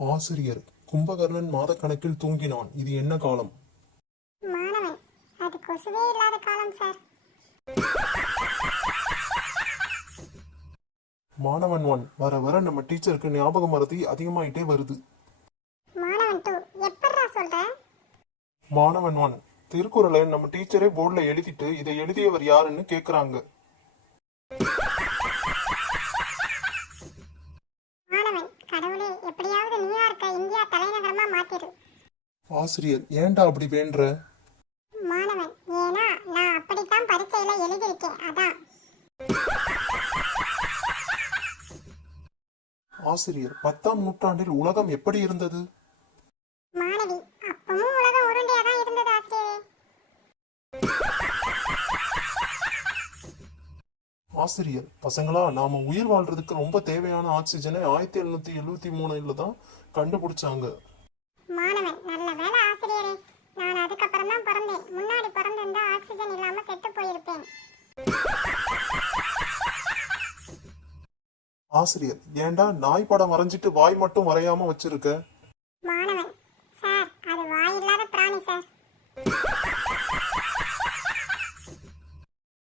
ஆசிரியர், கும்பகர்ணன் மாதக்கணக்கில் தூங்கினான். இது என்ன காலம்? மாணவன், அது கொசுவே இல்லாத காலம் சார். மாணவன் 1, வர வர நம்ம டீச்சருக்கு ஞாபக மறதி அதிகமாயிட்டே வருது. மாணவன் 2, எப்பட்றா சொல்ற? மாணவன் 1, திருக்குறளை நம்ம டீச்சரே போர்டுல எழுதிட்டு இதை எழுதியவர் யாருன்னு கேக்குறாங்க. மாணவன், கடவுளே, எப்படியாவது நியூயார்க்கை இந்தியா தலைநகரமா மாத்திரு. ஆசிரியர், ஏன்டா அப்படி வேண்ட? மாணவன், ஏன்னா நான் அப்படித்தான் பரீட்சையில எழுதியிருக்கேன், அதான். ஆசிரியர், 10ஆம் நூற்றாண்டில் உலகம் எப்படி இருந்தது? மாணவி, அப்பவும் உலகம் உருண்டையா தான் இருந்தது ஆசிரியரே. ஆசிரியர், பசங்களா, நாம உயிர் வாழ்றதுக்கு ரொம்ப தேவையான ஆக்சிஜனை 1773 தான் கண்டுபிடிச்சாங்க. மாணவன், நல்ல வேலை ஆசிரியரே, நான் அதுக்கப்புறம் தான் பிறந்தேன். முன்னாடி பிறந்திருந்தா ஆக்சிஜன் இல்லாம செத்து போயிருப்பேன். ஆசிரியர், ஏன்டா நாய் படம் வரைஞ்சிட்டு வாய் மட்டும் வரையாம வச்சிருக்க?